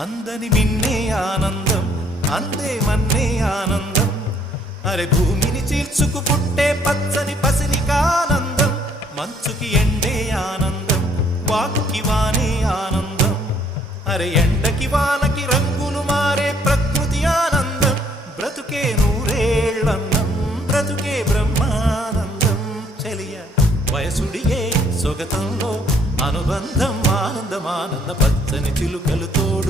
అందని మిన్నే ఆనందం, అందే మన్నే ఆనందం. అరే భూమిని చీల్చుకు పుట్టే పచ్చని పసిరికానందం. మంచుకి ఎండే ఆనందం, వాకుకి వానే ఆనందం. అరే ఎండకి వానకి రంగులు మారే ప్రకృతి ఆనందం. బ్రతుకే నూరేళ్ళన్నం, బ్రతుకే బ్రహ్మానందం. చెలియ వయసుడియే సొగతంలో అనుబంధం, ఆనందమానంద పచ్చని చిలుకలు తోడు.